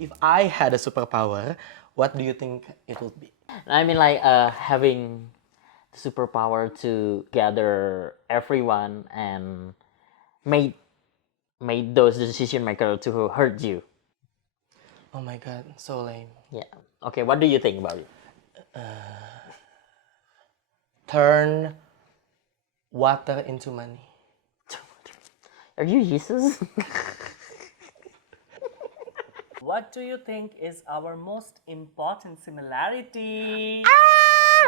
If I had a superpower, what do you think it would be? I mean, like having the superpower to gather everyone and made made those decision maker to hurt you. Oh my god, so lame. Yeah. Okay. What do you think about it? Turn water into money. Are you Jesus? What do you think is our most important similarity?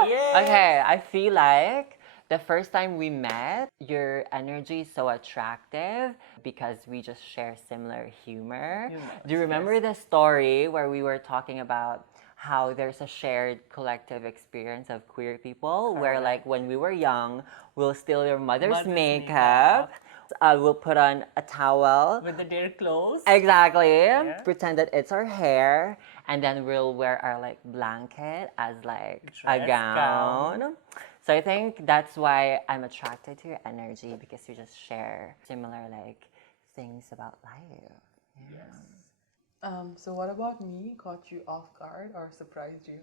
Okay, I feel like the first time we met, your energy is so attractive because we just share similar humor. Do you remember the story where we were talking about how there's a shared collective experience of queer people where like when we were young, we'll steal your mother's makeup. We'll put on a towel. With the dear clothes. Exactly. Pretend that it's our hair, and then we'll wear our like blanket as like a Dress gown. So I think that's why I'm attracted to your energy because we just share similar like things about life. So what about me caught you off guard or surprised you?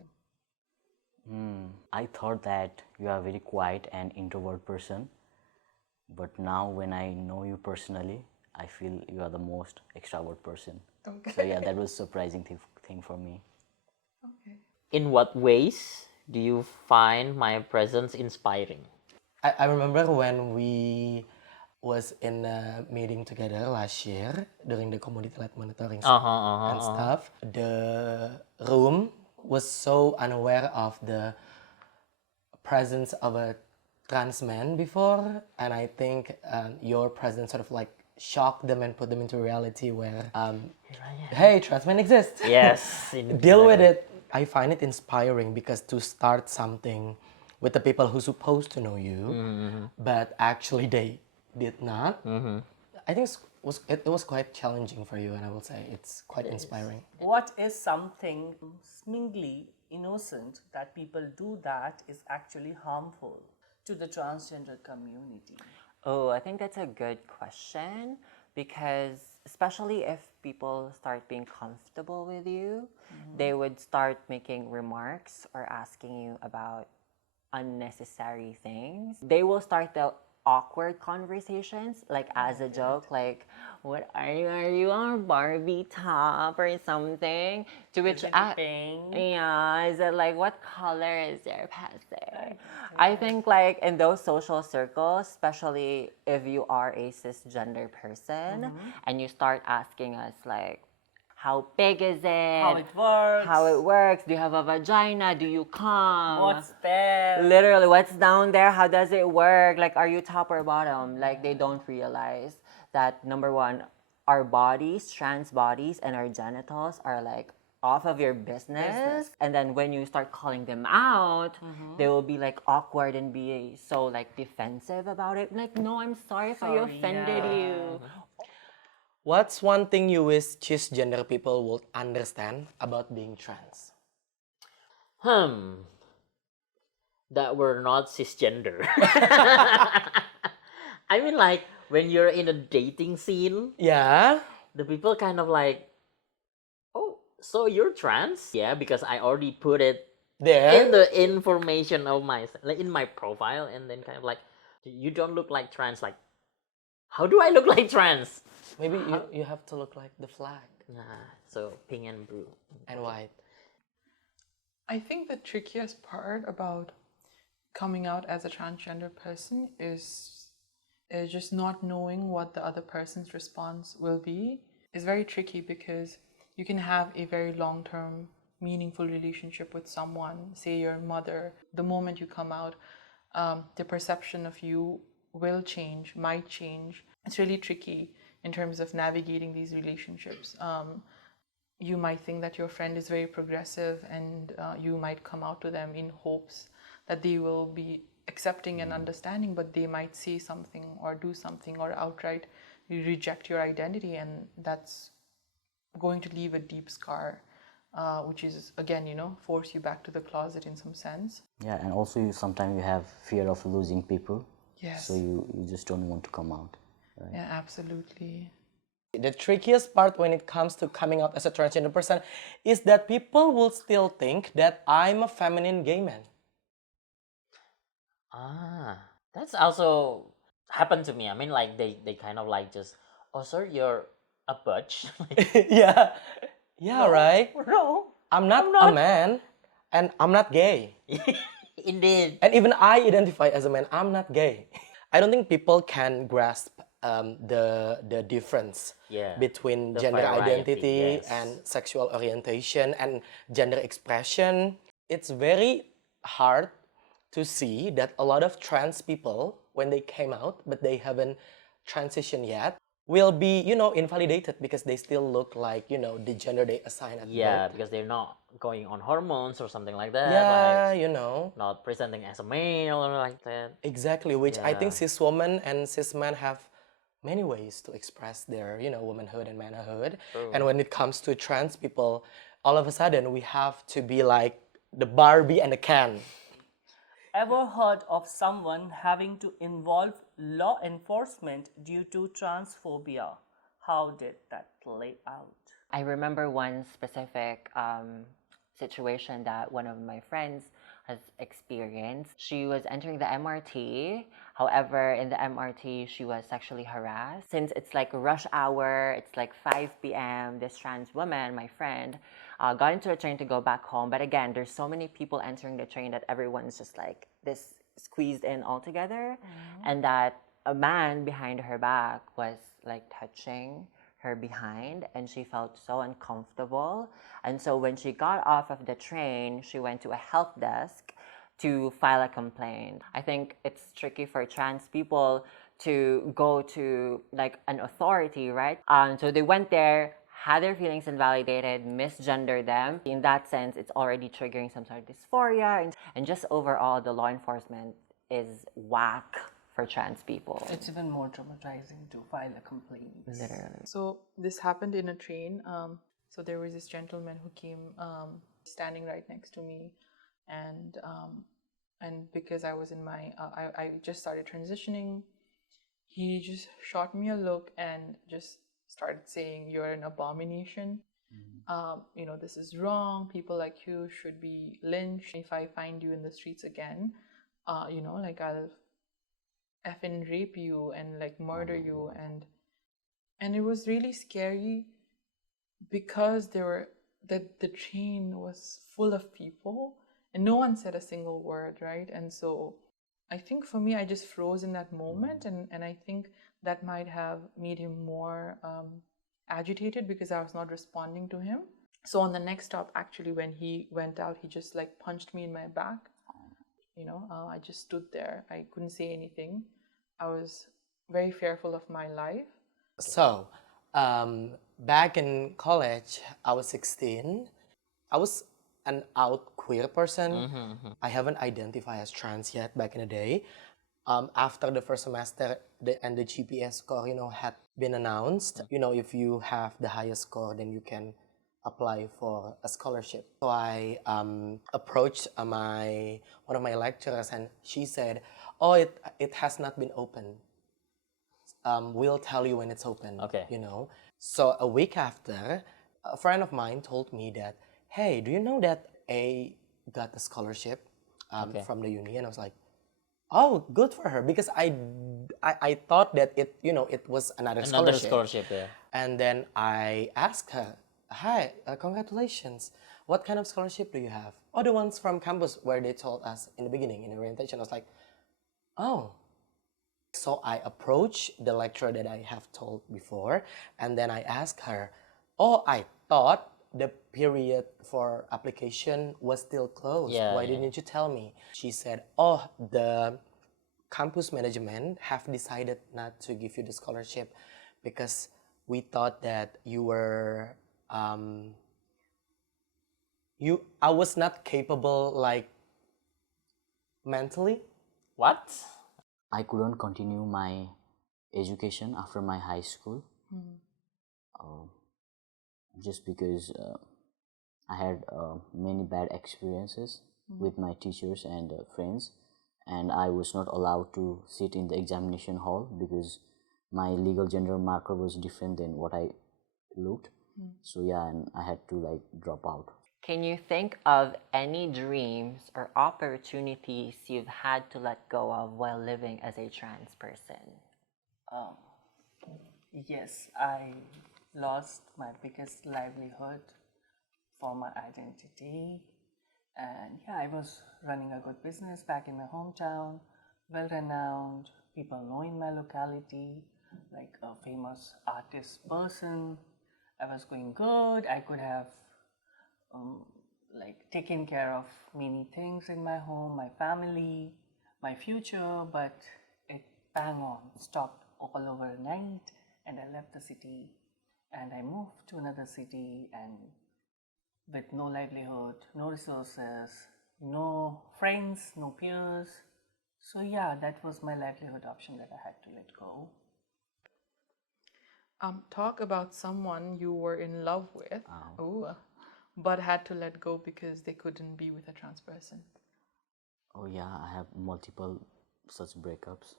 I thought that you are a very quiet and introvert person, but now when I know you personally, I feel you are the most extrovert person. Okay. So yeah, that was surprising thing for me. Okay. In what ways do you find my presence inspiring? I remember when we was in a meeting together last year during the community-led monitoring and stuff. The room was so unaware of the presence of a trans man before, and I think your presence sort of like shocked them and put them into reality where, hey, trans men exist. Yes. Deal with it. I find it inspiring because to start something with the people who supposed to know you, but actually they did not. I think it was quite challenging for you, and I will say it's quite inspiring. What is something seemingly innocent that people do that is actually harmful to the transgender community? Oh, I think that's a good question because especially if people start being comfortable with you, they would start making remarks or asking you about unnecessary things. They will start the awkward conversations like as a joke, like what are you on a Barbie top or something, to which yeah, is it like what color is your passing? I think like in those social circles, especially if you are a cisgender person and you start asking us like how big is it? How it works? How it works? Do you have a vagina? Do you come? What's there? Literally, what's down there? How does it work? Like, are you top or bottom? Like, they don't realize that number one, our bodies, trans bodies, and our genitals are like off of your business. And then when you start calling them out, they will be like awkward and be so like defensive about it. Like, no, I'm sorry if I offended you. What's one thing you wish cisgender people would understand about being trans? That we're not cisgender. I mean, like when you're in a dating scene, Yeah. the people kind of like, oh, so you're trans? Yeah, because I already put it There. in the information of my, like in my profile, and then kind of like, you don't look like trans. Like, how do I look like trans? Maybe you have to look like the flag. Nah, so pink and blue. And white. I think the trickiest part about coming out as a transgender person is just not knowing what the other person's response will be. It's very tricky because you can have a very long-term, meaningful relationship with someone, say your mother. The moment you come out, the perception of you will change, might change. It's really tricky in terms of navigating these relationships. you might think that your friend is very progressive, and you might come out to them in hopes that they will be accepting and understanding, but they might say something or do something or outright reject your identity, and that's going to leave a deep scar, which is, again, force you back to the closet in some sense. Yeah, and also sometimes you have fear of losing people. Yes. So you just don't want to come out. Right? Yeah, absolutely. The trickiest part when it comes to coming out as a transgender person is that people will still think that I'm a feminine gay man. That's also happened to me. I mean, like they kind of like just, oh sir, you're a butch. Yeah, yeah, right. No, I'm not a man, and I'm not gay. indeed. And even I identify as a man. I'm not gay. I don't think people can grasp the difference Yeah, between the gender variety, identity yes. and sexual orientation and gender expression. It's very hard to see that a lot of trans people, when they came out but they haven't transitioned yet, will be invalidated because they still look like the gender they assign at Yeah, birth. because they're not going on hormones or something like that. Yeah, Like not presenting as a male or like that. exactly, which I think Yeah. cis women and cis men have many ways to express their, womanhood and manhood. True. And when it comes to trans people, all of a sudden we have to be like the Barbie and the Ken. Ever heard of someone having to involve law enforcement due to transphobia? How did that play out? I remember one specific situation that one of my friends has experienced. She was entering the MRT. However, in the MRT, she was sexually harassed. Since it's like rush hour, it's like 5 p.m., this trans woman, my friend, got into a train to go back home. But again, there's so many people entering the train that everyone's just like this squeezed in all together. And that a man behind her back was like touching her behind, and she felt so uncomfortable. And so when she got off of the train, she went to a help desk to file a complaint. I think it's tricky for trans people to go to like an authority, right? So they went there, had their feelings invalidated, misgendered them. In that sense, it's already triggering some sort of dysphoria, and just overall, the law enforcement is whack for trans people. It's even more traumatizing to file a complaint. Literally. So this happened in a train. So there was this gentleman who came standing right next to me, and because I was in my, I just started transitioning, he just shot me a look and just started saying, "You're an abomination. This is wrong. People like you should be lynched. If I find you in the streets again, like I'll effing rape you and like murder you." And it was really scary because the train was full of people and no one said a single word, right? And so I think for me, I just froze in that moment, and I think that might have made him more agitated because I was not responding to him. So on the next stop, actually, when he went out, he just like punched me in my back. I just stood there. I couldn't say anything. I was very fearful of my life. So, back in college, I was 16. I was an out queer person. I haven't identified as trans yet back in the day. After the first semester and the GPS score, had been announced, if you have the highest score, then you can apply for a scholarship. So I approached one of my lecturers, and she said, "Oh, it has not been open. We'll tell you when it's open." Okay. So a week after, a friend of mine told me that, "Hey, do you know that A got a scholarship from the uni?" And I was like, "Oh, good for her," because I thought that it was another scholarship. Yeah. And then I asked her, "Hi, congratulations. What kind of scholarship do you have?" "Oh, the ones from campus where they told us in the beginning in orientation." I was like, "Oh." So I approached the lecturer that I have told before, and then I asked her, "Oh, I thought the period for application was still closed. Yeah, Why yeah. didn't you tell me?" She said, "Oh, the campus management have decided not to give you the scholarship because we thought that you were I was not capable, like, mentally. What? I couldn't continue my education after my high school just because I had many bad experiences with my teachers and friends, and I was not allowed to sit in the examination hall because my legal gender marker was different than what I looked. So yeah, and I had to like drop out. Can you think of any dreams or opportunities you've had to let go of while living as a trans person? Yes, I lost my biggest livelihood for my identity. And yeah, I was running a good business back in my hometown, well renowned, people know in my locality, like a famous artist person. I was going good. I could have like taken care of many things in my home, my family, my future, but it bang on stopped all overnight, and I left the city and I moved to another city, and with no livelihood, no resources, no friends, no peers. So yeah, that was my livelihood option that I had to let go. Talk about someone you were in love with, but had to let go because they couldn't be with a trans person. Oh yeah, I have multiple such breakups.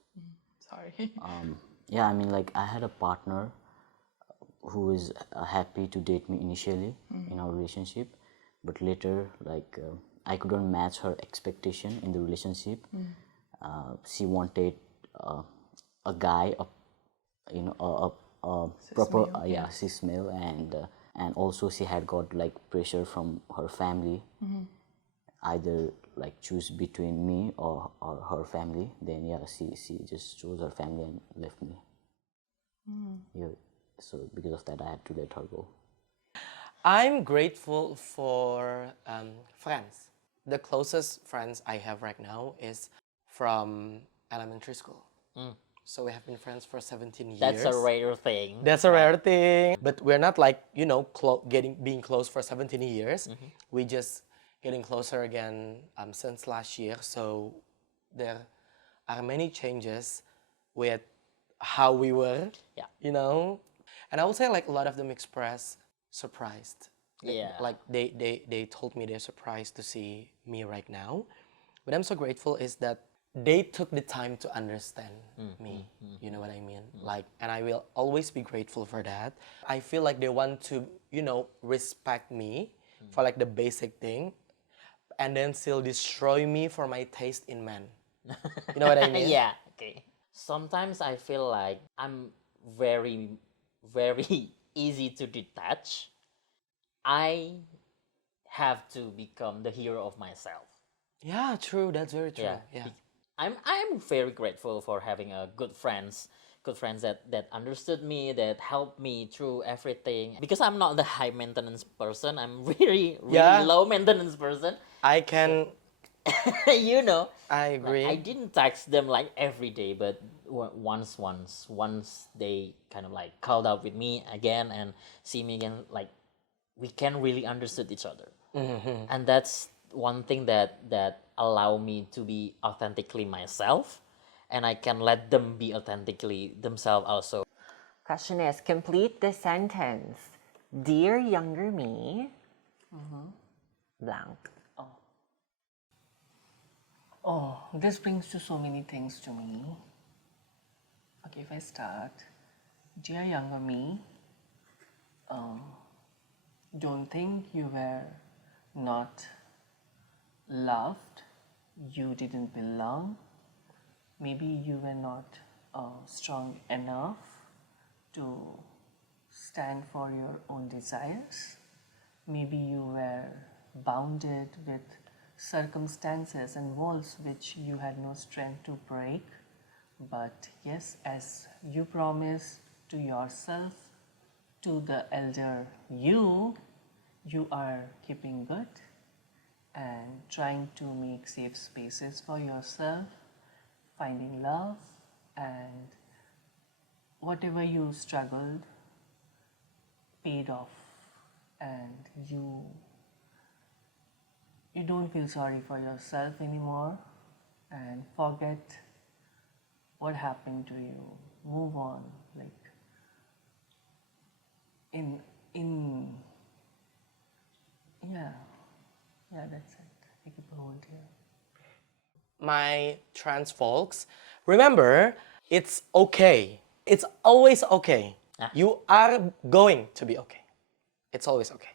Sorry. Yeah, I mean, like I had a partner who was happy to date me initially in our relationship, but later, like I couldn't match her expectation in the relationship. She wanted a guy, a proper, male, cis male, and also she had got like pressure from her family, either like choose between me or her family. Then yeah, she just chose her family and left me. Yeah, so because of that, I had to let her go. I'm grateful for friends. The closest friends I have right now is from elementary school. So we have been friends for 17 years. That's a rare thing. That's a rare thing. But we're not like, being close for 17 years. We just getting closer again since last year. So there are many changes with how we were, And I would say like a lot of them express surprised. Yeah. Like they told me they're surprised to see me right now. What I'm so grateful is that they took the time to understand me. You know what I mean? Like, and I will always be grateful for that. I feel like they want to, respect me for like the basic thing, and then still destroy me for my taste in men. You know what I mean? Yeah, okay. Sometimes I feel like I'm very, very easy to detach. I have to become the hero of myself. Yeah, true. That's very true. Yeah. I'm very grateful for having a good friends that understood me, that helped me through everything. Because I'm not the high maintenance person. I'm really Yeah. low maintenance person. I can. You know, I like, agree. I didn't text them like every day, but once they kind of like called out with me again and see me again, like we can really understood each other, and that's one thing that allow me to be authentically myself, and I can let them be authentically themselves also. Question is, complete the sentence. Dear younger me, blank. Oh, this brings to so many things to me. Okay, if I start, dear younger me, don't think you were not loved, you didn't belong, maybe you were not strong enough to stand for your own desires, maybe you were bounded with circumstances and walls which you had no strength to break. But yes, as you promised to yourself, to the elder you are keeping good and trying to make safe spaces for yourself, finding love, and whatever you struggled paid off, and you you don't feel sorry for yourself anymore and forget what happened to you. Move on. Like in yeah, that's it. I keep a hold here. My trans folks, remember, it's okay. It's always okay. You are going to be okay. It's always okay.